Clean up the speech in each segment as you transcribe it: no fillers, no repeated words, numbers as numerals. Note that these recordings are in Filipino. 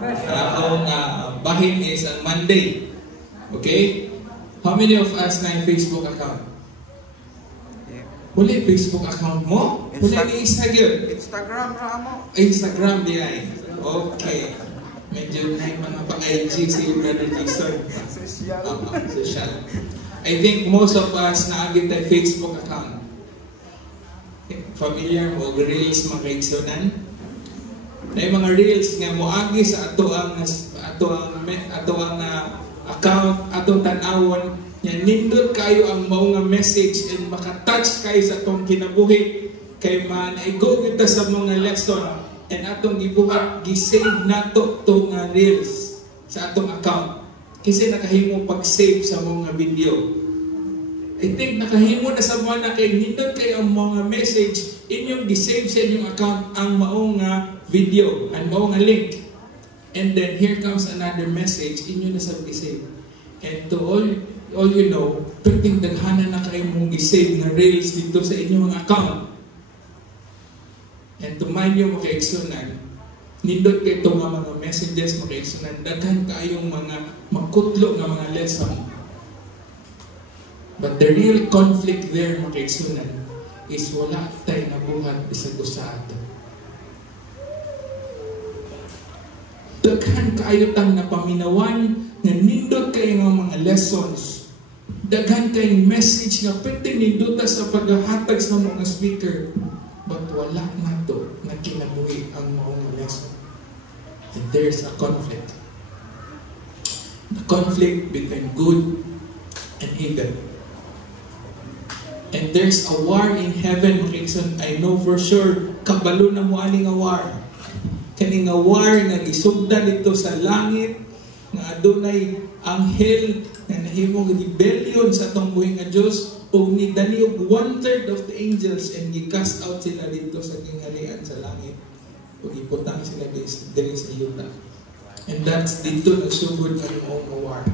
Akong bahin is on Monday. Okay? How many of us na yung Facebook account? Wala Facebook account mo? Wala yung Instagram? Instagram ra mo. Instagram di ay. Okay. Medyo na yung mga pa-IG si Brother Jason. Social. I think most of us naagit tayo Facebook account. Familiar mo, reels mga kaigsunan. Na yung mga reels nga moagi sa ato ang account, atong tanawon, yan, nindot kayo ang mao nga message and makatouch kayo sa atong kinabuhi kay man i-go kita sa mga lesson and atong gibuhat gisave nato to nga reels sa atong account kasi nakahimo pag-save sa mga video. I think nakahimo na sa mga kay nindot kayo ang mga message inyong gisave sa inyong account ang mao nga video and mao nga link, and then here comes another message inyo na sa gisave. And to all you know, pwedeng daghanan na kayo mong isave na reels dito sa inyong account. And to mind yung makaigsunan, nindot kayo itong mga messages makaigsunan, daghan kayong mga makutlo ng mga lesson. But the real conflict there makaigsunan is wala tayo nabuhat isang sa ato. Daghan kayo tang napaminawan na nindot kayo ng mga lessons. Daghan kayong message na pwede ninduta sa paghahatag sa mga speaker. But wala na to na kinabuhi ang mga lesson. And there's a conflict. The conflict between good and evil. And there's a war in heaven, Rickson. I know for sure, kabalo na mo aning a war. Kaning a war na gisugdan dito sa langit, nga adunay anghel na nahimong rebellion sa atong buhing nga Diyos o nidani og 1/3 of the angels and gi-cast out sila dito sa kingharian sa langit o iputang sila diri sa yuta. And that's dito nagsugod ang mga war.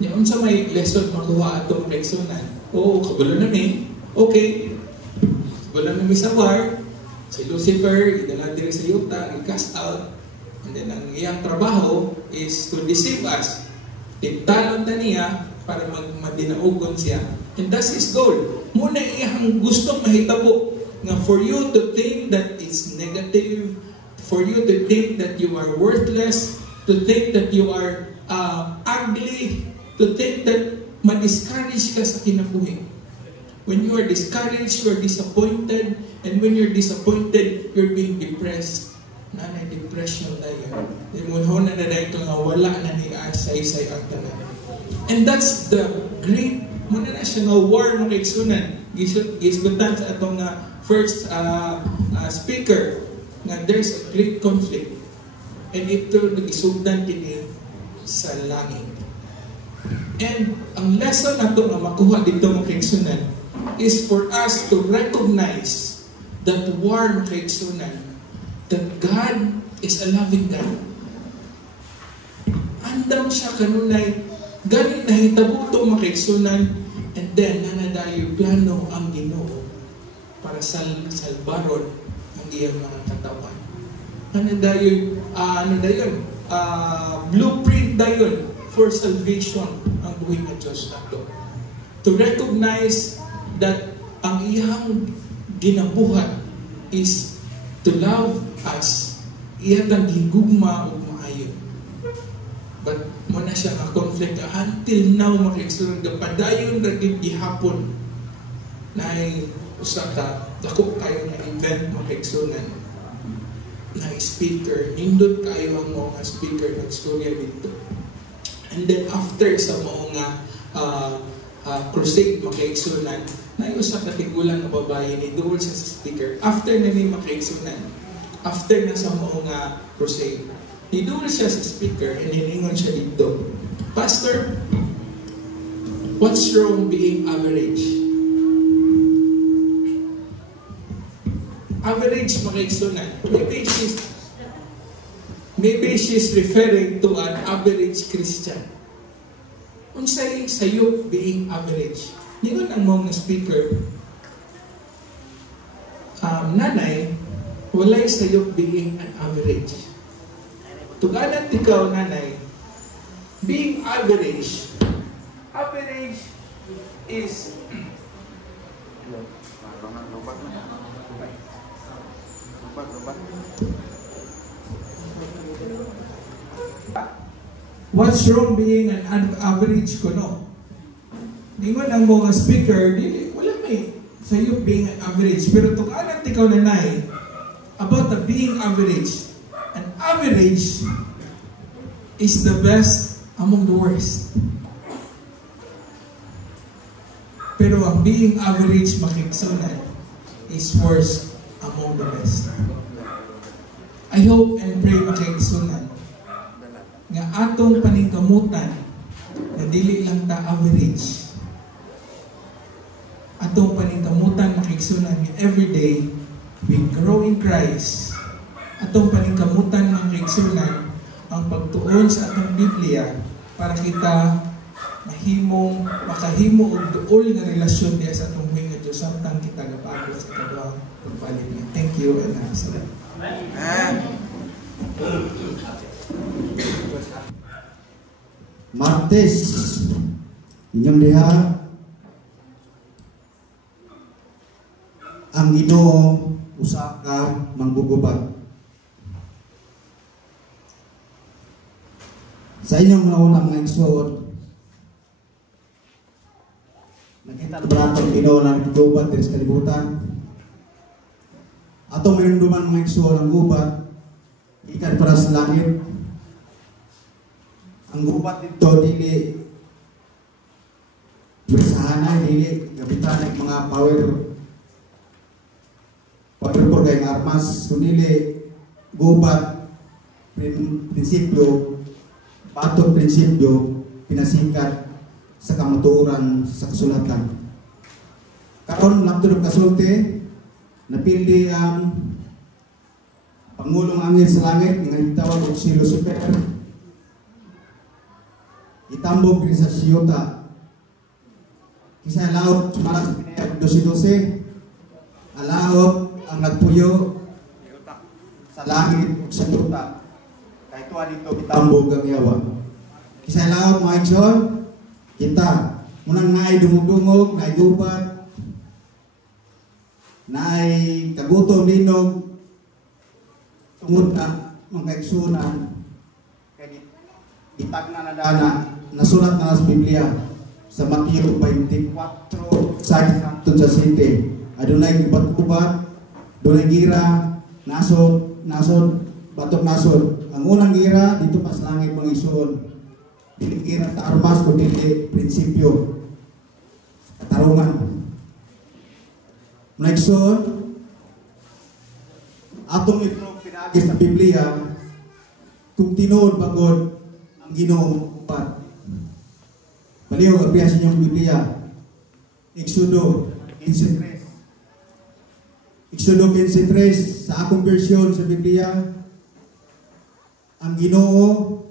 Yung sa may lesson makuha atong leksonan, kabalo na mi, okay, kabalo na mi sa war, si Lucifer idala diri sa yuta, i-cast out. And then ang iyang trabaho is to deceive us. Tintalon na niya para madinaugon siya. And that's his goal. Muna iyang gustong mahitabo nga for you to think that it's negative, for you to think that you are worthless, to think that you are ugly, to think that ma-discourage ka sa kinabuhi. When you are discouraged, you are disappointed, and when you're disappointed, you're being depressed. Nanay depression tayo. Imunhon na dahil nga wala na ni asay-say ang tanan. And that's the great national war mo kaigsunan. Gisgutan sa atong first speaker nga there's a great conflict. And ito nagisugdan kini sa langit. And ang lesson na ito nga makuha dito mo kaigsunan is for us to recognize that war mo kaigsunan, that God is a loving God. Andam siya kanunay, ganit na hitabuto makaigsunan, and then nanadayo plano ang Ginoo para salbaron ang iyang mga katawan. Nanadayo, blueprint dayon for salvation ang buhay ng Diyos nato. To recognize that ang iyang ginabuhat is to love us, iyatang higugma o maayo. But muna siya nga conflict until now makaigsunan padayon ragid gihapon na usa ka dako kayo na event makaigsunan na speaker, nindot kayo ang mga speaker ng storya dito. And then after sa mga crusade makaigsunan, na usa ka tigulang nga babae ni duol sa speaker. After na ni makaigsunan, after na sa mga crusade, ni duol siya sa speaker and hiningon siya dito, Pastor, what's wrong being average? Average makaigsunan. Maybe she's referring to an average Christian. Unsay sayo being average? Ningon ang mga speaker, nanay, walay sayo being an average. Tuganan ikaw, nanay, being average is what's wrong being an average ko, no? Ningon ang mga speaker, wala may sa'yo being an average. Pero tuganan ikaw, nanay, about the being average. An average is the best among the worst. Pero ang being average, makiksunan, is worst among the best. I hope and pray makiksunan nga atong paningkamutan na dili lang ta average. Atong paningkamutan makiksunan nga everyday we grow in Christ. Atong paningkamutan makiksunan ang pagtuon sa atong Biblia para kita makahimo og duol nga relasyon diya sa atong mga Diyos samtang kita gapagod sa kaduhang pagpalit niya. Thank you and salamat. Martes, inyong diha ang Ginoo usa ka manggugubad. Sa inyong naunang mga igsoon, nakita ba natin Ginoo na naggugubad diri sa kalibutan? Atong minumduman mga igsoon ang gubat ikan para sa langit. Ang gubat dito dili bersahanay, dili gabitan ng mga power po kay armas, kunili gubat prinsipyo, patong prinsipyo pinasikat sa kamuturan sa kasulatan. Karon lapto ng kasulti napili ang Pangulong Angel sa langit nga gitawag og si Lucifer. Itambog rin sa siyota. Kisay laot malas pinayag 12-12. Alaot ang nagpuyo sa langit ug sa lupa. Kay tuwa dito itambog ang yawa. Kisay laot mga igsoon, kita munang naay dumugdungog, naay gubat, naay kagutom linog tungod na mga igsunan kay itag na nadana nasulat na sa Biblia sa Mateo 24 sa City. Adunay gubat-gubat, dunay gira, nasod, batok nasod. Ang unang gira dito pa sa langit mga igsoon. Dili gira ta armas kundi prinsipyo katarungan. Mga igsoon, atong itlog pinagi sa Biblia kung tinuod pagod ang Ginoo upat. Baliw ang biyas ninyong Biblia. Exodo 15:3. Exodo 15:3 sa akong version sa Biblia, ang Ginoo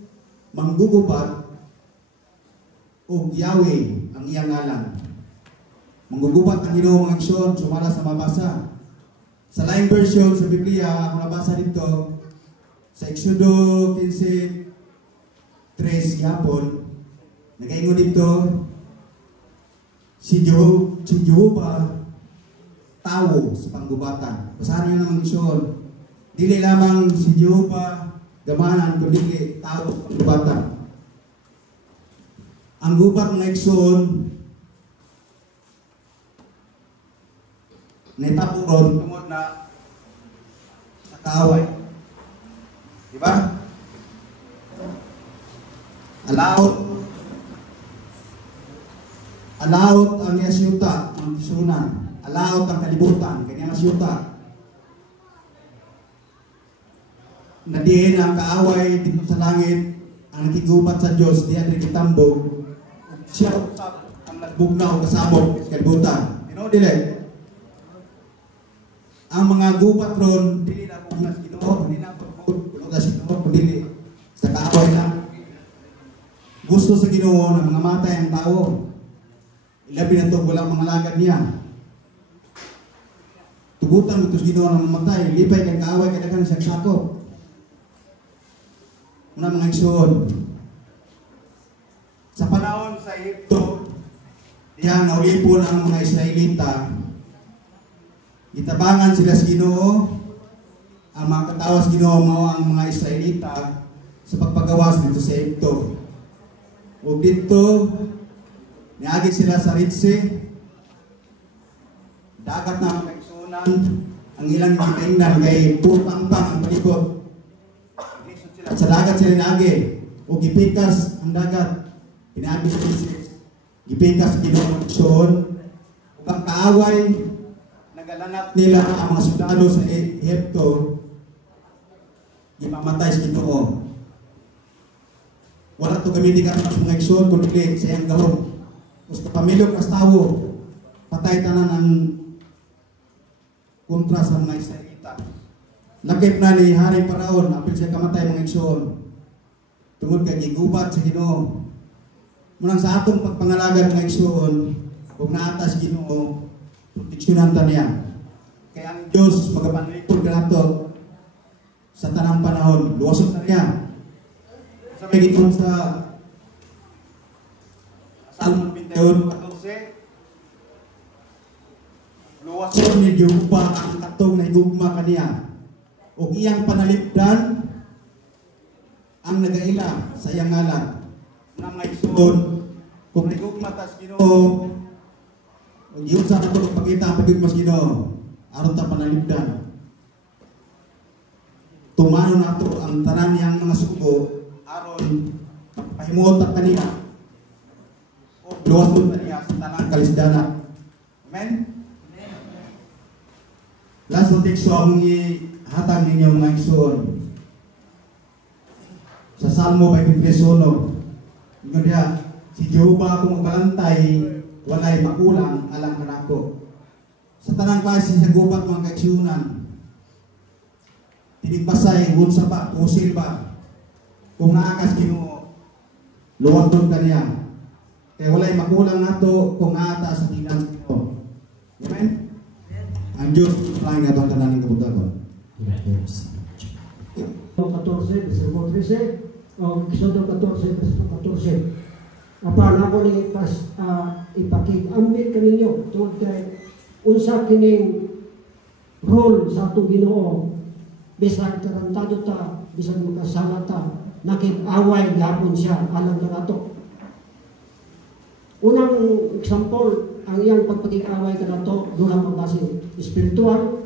manggugubat o Yahweh ang iyang ngalan. Manggugubat ang Ginoo mga igsoon, sumala sa mabasa. Sa lain version sa Biblia, ako nabasa dito sa Exodo 15:3 yapon. Nagaingon dito, si Jehovah tao sa panggubatan. Basahan nyo naman igsoon. Dili lamang si Jehovah gamanan, kundi tao sa panggubatan. Ang gubat ng igsoon naitapuron tungod na sa kaaway. Diba? Alaot ang yasyuta, ang isunan. Alaot ang kalibutan, kanyang yasyuta. Nadiin ang kaaway dito sa langit, ang nakigubat sa Diyos, diyan rin kitambog. Siya ang nagbugnaw kasabog sa kalibutan. Dili. Ang mga gubat ron, dili na bugnas Ginoo, dili na bugnas Ginoo, dili sa kaaway na. Gusto sa Ginoo ng mga matay ang tao. Ilabi na ito walang mga lagad niya. tugutan mo ito Ginoo na mamatay, lipay kang kaaway kay daghan siyang sakop. Muna mga igsoon. Sa panahon sa Egypto, diyan naulipon ang mga Israelita. Gitabangan sila sa Ginoo. Ang mga katawas Ginoo mao ang mga Israelita sa pagpagawas dito sa Egypto. O dito, niagi sila sa Red Sea. Dagat na mga igsunan, ang ilang ginaingnan kay pupang-pang ang palikod. Sa dagat sila niagi, o gipikas ang dagat. Pinabi sa Isis, gipikas Ginoo igsoon. Upang kaaway, nagalanat nila ang mga sundalo sa Egypto, gipamatay sa Ginoo. Wala to gamitin ka sa mga igsoon kundi sa iyang gahom. Gusto pamilyo kas tawo, patay tanan ang kontra sa mga Israelita. Lakip na ni Hari Paraon, apil siya kamatay mga igsoon. Tungod kay gigubat sa Ginoo. Munang sa atong pagpangalagan mga igsoon, kung naatas Ginoo, proteksyonan ta niya. Kaya ang Diyos magapanlipod kanato sa tanang panahon, luwasot na niya. Sabi gito sa Salmo 21:14, luwasot ni Jehova ang katong na higugma kaniya, o iyang panalipdan ang nagaila sa iyang ngalan. Na may igsoon, kung higugma tas Ginoo, o yun sa katong pagkita ang pagigugma sa Ginoo, aron ta panalipdan. Tumano na ito ang tanan niyang mga sugo, aron pahimuot ang kaniya o luwasot na niya sa tanang kalisdana. Amen? Last na teksto akong ihatag ninyo mga igsoon. Sa Salmo 23:1, ino diya, si Jehova akong mabalantay, walay makulang alang kanako. Sa tanang klase sa gubat mga kaigsuonan, tinigbasay, hunsa ba, pusil ba, kung naakas Ginoo, luwagton ka niya. Kaya walay makulang nato kung naata sa tinang Ginoo. Amen? Ang Diyos, lang nga itong kanaling kabutagon. 14, versículo 13, o Exodo 14, versículo 14. Apan ako ni ipakig-ambit kaninyo tungod kay unsa kining role sa atong Ginoo. Bisag tarantado ta, bisag makasala ta, nakig-away gihapon siya alang kanato. Unang example, ang iyang pagpakig-away kanato duha ka base, espiritual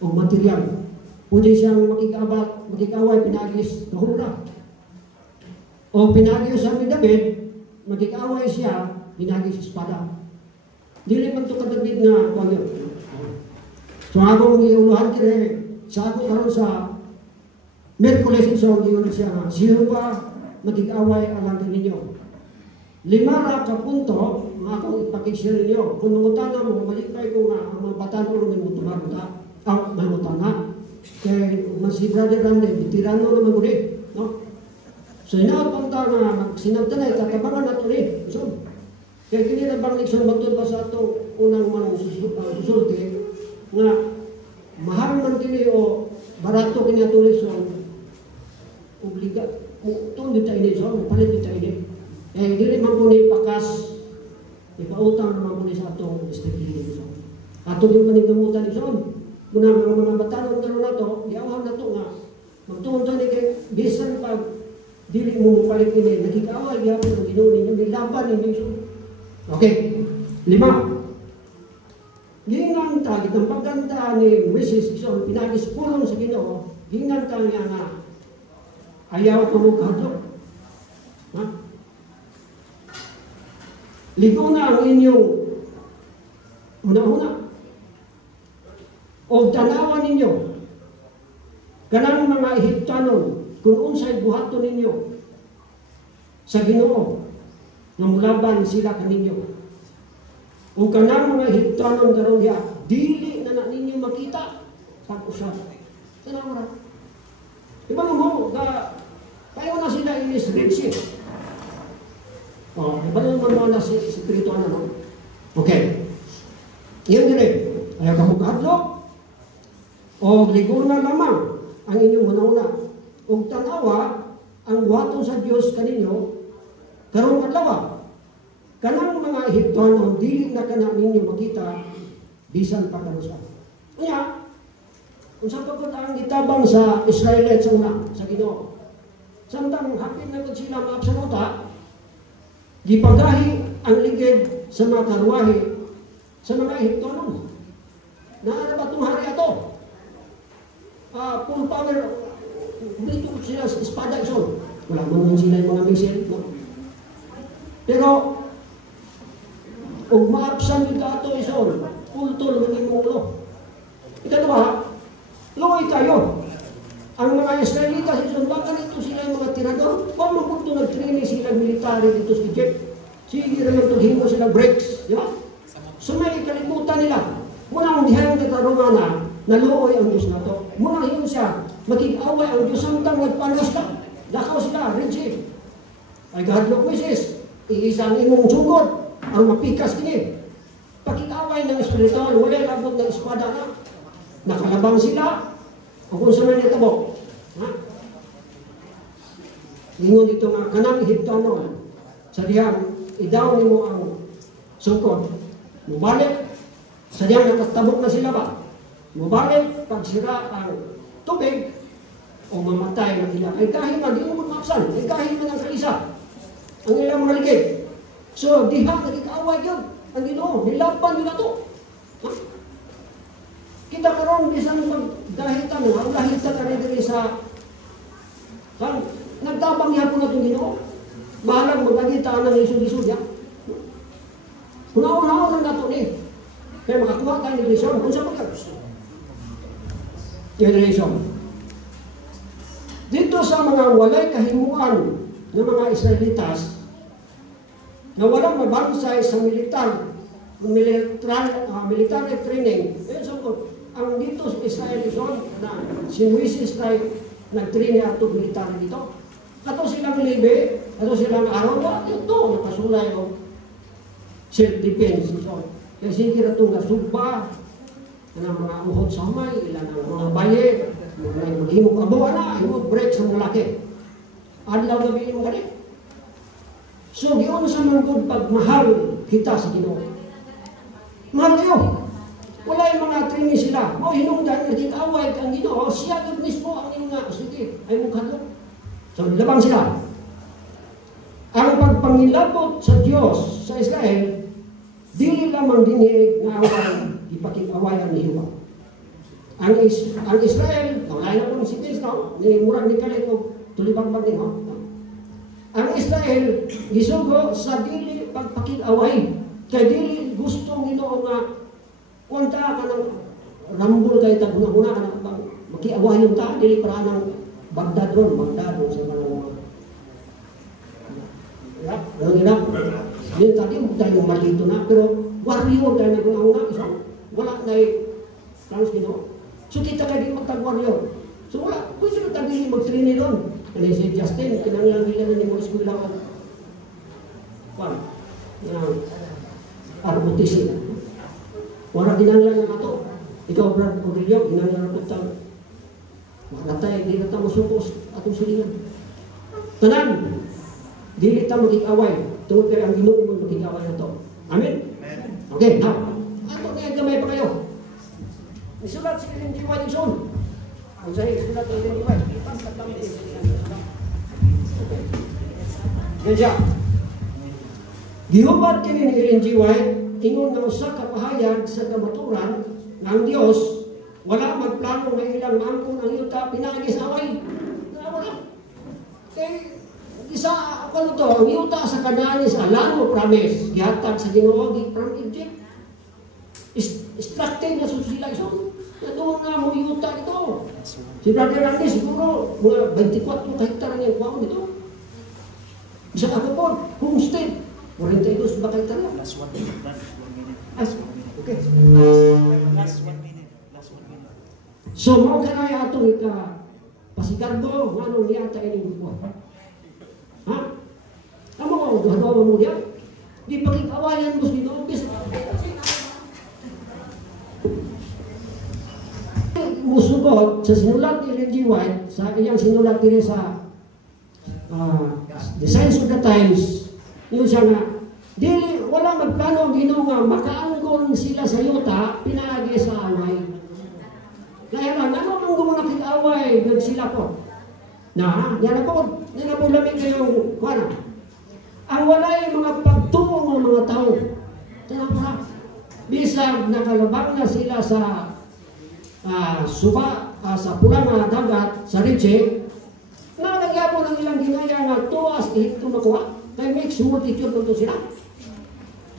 o material. Pwede siyang makig-away pinagis kahura. O pinagis sa David, makig-away siya pinagis espada. Dili man to kadagit nga kuno. So ako ang iuluhan kire sa ako karon sa Merkules sa ingon siya nga, sino ba makig-away alang ninyo? 5 ra ka punto nga akong ipakishare ninyo. Kung mangutana mo, malipay ko nga ang mga batan-o may mutuman ta. May mutana. Kaya si Brother Randy, bitirano naman ulit. No? So inapunta nga, sinagdanay, tatabangan nato ulit. So, kaya kinila bang Nixon magtod pa sa ito unang manang susulti nga mahal man kini o barato kini ato Nixon obliga itong dito ini so palit dito ini dili man po ni pakas ipautang naman po ni sa atong district Nixon ato yung paninggamutan Nixon muna mga batanon karon nato diawan nato nga magtuon ta ni kay bisan pag dili mo palit ini nakikaway gyapon ang Ginoo ninyo nilaban ni Nixon. Okay, 5. Gingan ta, itong pagkanta ni Mrs. Ison, pinagis pulong sa Ginoo, gingan ta niya nga, ayaw ko mo kadlok. Ligo na ang inyong una-una. O tanawan ninyo, kanang mga Ehiptanon, kung unsay buhaton ninyo sa Ginoo, nga mulaban sila kaninyo. O kanang mga Ehiptanon karon ya, dili na ninyo makita pag-usap. Tanaw ra. Diba mo, kayo na sila inis Red Sea. O, diba naman mo na si Espiritu no? Okay. Iyan din ayaw ka mo kahadlok, O liguna lamang ang inyong una-una. Ug tanawa ang buhaton sa Dios kaninyo karong adlaw. Kanang mga Ehiptohanon dili na kana ninyo makita bisan pa kanusa. Kaya unsa pa pud ang gitabang sa Israelites sa una sa Ginoo. Samtang hapit na gud sila maabsanuta, gipagahi ang ligid sa mga karwahe sa mga Ehiptohanon. Naara ba itong hari ato? Full power, dito sila sa espada ison. Wala mo sila yung mga misil. No? Pero, kung maapsan yung ato ison, pultol ng imong ulo. Ikalawa, luoy kayo. Ang mga Israelitas ison, baka nito sila yung mga tirador. Kung mapunto nag-training sila military dito sa Egypt, sige naman ito, hingo sila breaks. Di ba? So may kalimutan nila. Muna ang dihang katarungan na luoy ang Diyos na ito. Muna yun siya, magig-away ang Diyos samtang nagpanas ka. Lakaw sila, Rinchi. Ay kahadlok Moses, iisang imong sugod, ang mapikas kini. Pakig-away ng espiritual, wala labot ng espada na. Nakalabang sila, o kung saan na nitabo. Ingon dito nga, kanang Ehiptohanon, sa diyang, idaw nimo ang sungkod. Mubalik, sa diyang nakatabok na sila ba? Mubalik, pag sira ang tubig, o mamatay na nila. Ay kahit na, di mo mapsan. Ay kahit na ng kalisa. Ang ilang mga ligid. So, diha, nagkikaaway yun. Ang Ginoo, nilaban nila to. Kita karon bisan magdahitan, ang dahitan na rin sa nagtabang niya po na itong Ginoo. Mahalang magdagitaan ng isod-isod yan. Una-una na ito ni. Kaya makakuha tayo ni Gleason. Kung saan pa ka? Gleason. Dito sa mga walay kahimuan ng mga Israelitas na walang mabansay sa military training. Ang dito sa Israel na si Moises ay nag-train ato military dito. Ato silang libe, ato silang araw, ito, nakasulay o self-defense. Kaya sige na itong nasugba, ng mga uhod sa humay, ilan ang mga baye, mga himog abuwa na, himog break sa mga laki. Adlaw na bilhin mo ganit. So, giyon sa manggod pagmahal kita sa Ginoo. Mahal kayo. Wala yung mga training sila. Mo hinungdan, nagkikaway kang Ginoo, siya doon mismo ang iyong nga, sige, ay mong kadlok. So, labang sila. Ang pagpangilabot sa Diyos, sa Israel, dili lamang dinig na away, ipakikawayan ni Hiwa. Ang Israel, wala na po ng sipis, no? Ni murag ni kalit o tulibang ni no? Ang Israel, gisugo sa dili pagpakikaway. Kaya dili gustong Ginoo nga kunta ka ng rambol kayo taguna-una ka ng makiaway yung ta, dili para ng Bagdad ron sa mga ano nila? Yung tadi, huwag tayong malito na, pero warrior tayo nag-una, isang wala na plans Ginoo. So kita na din magtag-warrior. So wala, pwede na tayo mag-train doon. Ano si Justin, kinanglang nila na ni mga eskwela ko. Arbutisi. Wala kinanglang na ito. Ikaw, Brad Aurelio, kinanglang na ito. Makatay, hindi na ito masupos atong silingan. Tanan, dili ta maging-away. Tungkol kayo ang Ginoo mo maging-away na ito. Amen? Okay, now, ato na gamay pa kayo. Isulat si Ellen G. White Ison. Ang sa'yo, isulat si Ellen G. White. Yan siya. Gihubad kini ni Ellen G. White, ingon nga usa ka pahayag sa kamaturan ng Dios, wala magplano na ilang mangkon ang yuta pinagis away. Wala. Kaya, isa ako to, ang yuta sa Kananis, alam mo promise, gihatag sa Ginoo from Egypt. Instructed na sila iso. Ito nga mo yuta ito. Si Brother Randy siguro, mga 24 hektar niya kuha dito. Isa ako po, homestead. 42 ba hektar niya? Last 1 minute. Okay. Last 1 minute. So, mo ka na ato ika pasigarbo, ano niya tayo ng grupo. Ha? Amo ko, duha-duha mo niya. Di pakikawayan mo sa Ginoo, musuh sugot sa sinulat ni Ellen G. White, sa iyang sinulat din sa The Signs of the Times, yun siya nga, dili, wala magplano ang Ginoo nga makaangkon sila sa yuta, pinaagi sa away. Kaya nga, ano ang gumunakit away, doon sila po. Yan po lamig kayong, kuwana. Ang walay mga pagtuong ng mga tao. Tama, bisag nakalabang na sila sa sa pulang dagat, sa Ritchie, nalagyan po ng ilang ginaya nga tuwas, ito makuha. Kaya mix multitude mo ito sila.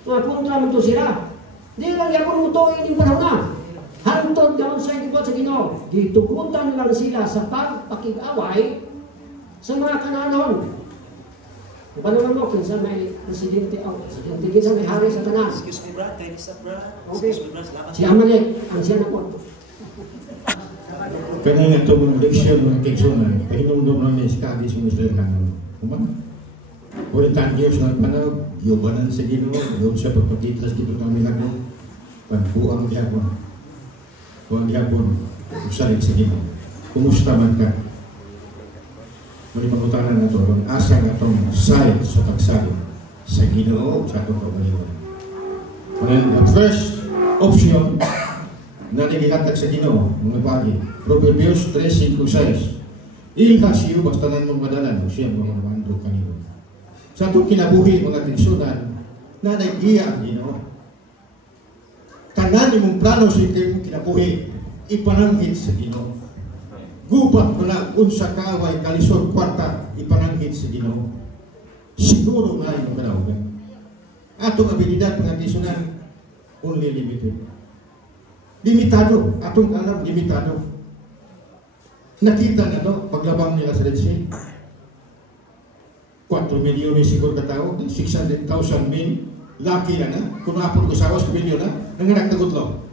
Mga kontra mo ito sila. Di lang yan po ito yung panahon na. Hantod down sa ikot sa Ginoo. Ditugutan lang sila sa pagpakig-away sa mga kananon. Kung naman mo, kinsa may presidente kinsa may hari sa tanan. Excuse me, Brad. Can you stop, Brad? Okay. Excuse me, Brad. Salamat. Si Amalek, ang siya na po. Kaya ito mga leksyon mga keksonan, pahinumdum lang niya si Kagi sa Muslim Hangon. Kumang, 40 years na panahon, yubanan sa Ginoo, doon siya pagpakita sa Ginoo ng milagro, pagbuang gihapon. Buang gihapon, usalit sa Ginoo. Kumusta man ka? May pangutanan na ito, ang asa na itong side sa pagsalit sa Ginoo sa itong pagmaliwan. The first option na nagihatag sa Ginoo, mga pagi, Proverbios 3:5-6. Ilha siyo bastanan mong madalan, o siya mga mandro kanino. Sa itong kinabuhi, mga tinsunan, na nag-iya ang Ginoo. Tanan mong plano sa ikong kinabuhi, ipananghit sa Ginoo. Gubat mo na unsa kaaway kalisod kwarta, ipananghit sa Ginoo. Siguro nga yung kanahugan. Atong abilidad, mga tinsunan, only limited. Limitado, atong alam, limitado. Nakita na no, paglabang nila sa Red Sea. 4 milyon yung siguro katao, 600,000 min, laki na, kung napon ko sawas, milyon na, nanganak na gutlo.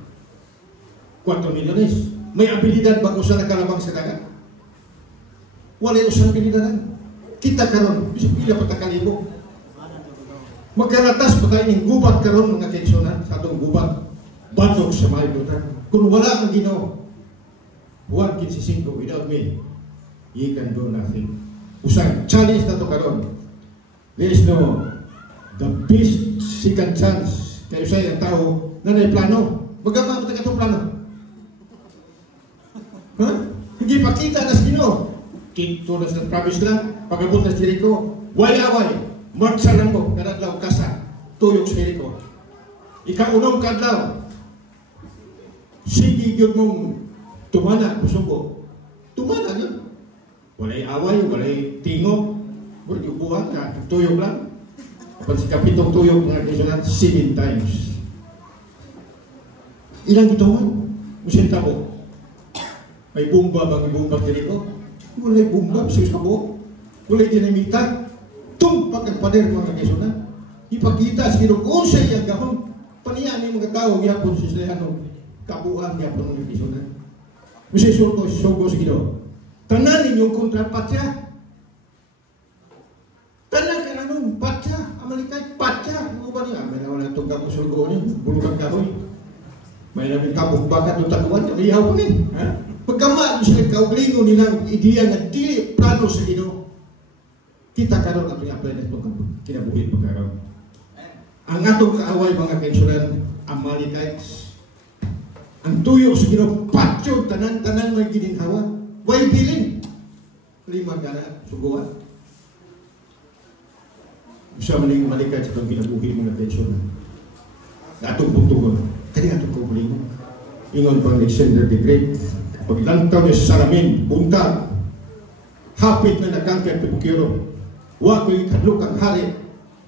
4 milyones. May abilidad ba kung saan nakalabang sa dagat? Wala yung saan abilidadan. Kita karon, bisip pila patakalibo. Magkaratas pa tayo ng gubat karon mga keksonan, sa atong gubat. Batok sa mga ibutan. Kung wala ang Ginoo, 1:5 without me, you can do nothing. Usang challenge na ito karon. There is no the best second chance kayo sa yung tao na may plano. Magama ka itong plano. Hindi pakita na sa Ginoo. Kito na sa promise lang, pagabot na sa Jericho, way-away, marcha lang mo, kanadlaw kasa, tuyok sa Jericho. Ikaunong kadlaw, sige yun mong tumana, musuko. Tumana yun. Walay away, walay tingog. Murag buhat ka, tuyog lang. Kapag si kapitong tuyog mga kaisanan, 7 times. Ilang ito man? Musin tabo. May bomba bang bomba dito? Walay bomba, sus kabo. Walay dinamita. Tumpak ang pader mga kaisanan. Ipakita sa Ginoo kung sa iyang gahon. Paniyan yung mga tao, yapon sa Islano. Kabuhan niya po ng episode. Misi surko sa Ginoo. Tanan ninyong kontrapatya. Tanan ka na nung patya. Amalikay, patya. Ano ba niya? May naman itong kapos surko niyo. Bulugang kahoy. May namin kapos bakat ng taguan. Iyaw po niya. Pagkamaan sila kauglingon nilang ideya na dili plano sa Ginoo. Kita karon ang apply na itong kinabuhin pagkaroon. Ang atong kaaway mga kainsulan, Amalekites. Ang tuyo sa Ginoo, patyo, tanan-tanan may gininhawa. Way bilin. Lima ka na, suguan. Usa man yung Amalekites sa itong kinabuhi mga kainsulan. Na atong puntungon. Kaya atong kubulingon. Ingon pang Alexander the Great. Paglantaw niya sa Salamin, punta. Hapit na nakangkat ng Bukiro. Wako'y kadlok ang hari,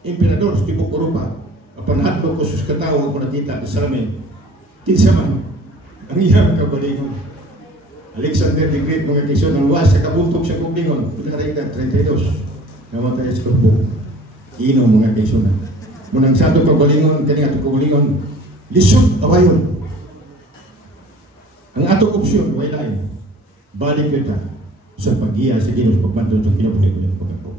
emperador sa Tibok Europa. Panhatlo ko sus katao ako nakita sa Salamin. Kinsa man, ang iyang kabalingon. Alexander the Great mga kisyon, ang luwas sa kabuntog sa kublingon. Pinakarika, 32. Namatay sa kubog. Ino mga kisyon. Munang santo kabalingon, kanyang ato kabalingon, lisod, awayon. Ang ato opsyon, way lain. Balik kita sa pag-iya sa Ginoo, pagbanto sa kinabuhi ko yung pagkapo.